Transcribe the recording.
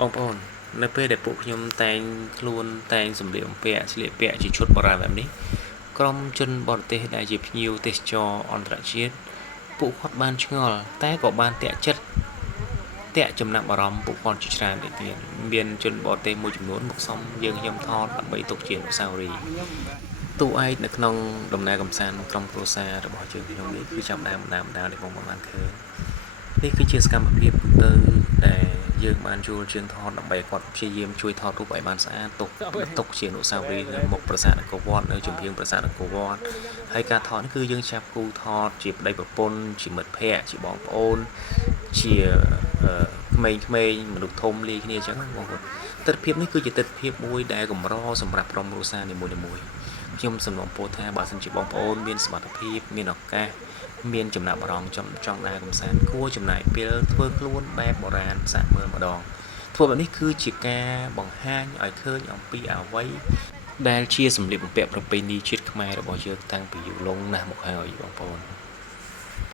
បងប្អូននៅពេលដែលពួកខ្ញុំតែងខ្លួនតែងសម្លៀកបំពាក់ស្លៀកពាក់ជាឈុតបុរាណបែបនេះក្រុមជនបរទេសដែលជាភ្ញៀវទេសចរអន្តរជាតិពួកគាត់បានឆ្ងល់តែក៏បានតាក់ចិត្តតាក់ចំណាប់អារម្មណ៍ពួកគាត់ជាច្រើនដូចទៀតមានជនបរទេសមួយចំនួនមកសុំយើងខ្ញុំថតដើម្បីទុកជាអនុស្សាវរីយ៍តួឯកនៅក្នុងដំណើរកម្សាន្តក្រុមគ្រួសាររបស់យើងខ្ញុំនេះគឺចាប់ដើមដែលបងប្អូនបានឃើញនេះគឺជាសកម្មភាពទៅដែលយើងបានជួលជើងថតដើម្បីគាត់ព្យាយាមជួយថតរូបឲ្យបានស្អាតទុកជាអនុស្សាវរីយ៍នៅមុខប្រាសាទអង្គរវត្តនៅជំនៀងប្រាសាទអង្គរវត្តហើយការថតនេះគឺយើងចាប់គូថតជាប្តីប្រពន្ធជាមិត្តភ័ក្តិជាបងប្អូនជាក្មេងៗមនុស្សធំលាយគ្នាអញ្ចឹងណាបងប្អូនទស្សនវិជ្ជានេះគឺជាទស្សនវិជ្ជាមួយដែលកម្រសម្រាប់ក្រុមគ្រួសារនីមួយៗខ្ញុំសំណូមពរថាបើសិនជាបងប្អូនមានសមត្ថភាពមានឱកាសមានចំណាប់អារម្មណ៍ចង់ដើរកម្សាន្តគួរចំណាយពេលធ្វើខ្លួនបែបបុរាណសាកមើលម្ដងធ្វើបែបនេះគឺជាការបង្ហាញឲ្យឃើញអំពីអ្វីដែលជាសម្លៀកបំពាក់ប្រពៃណីជាតិខ្មែររបស់យើងតាំងពីយូរលង់ណាស់មកហើយបងប្អូន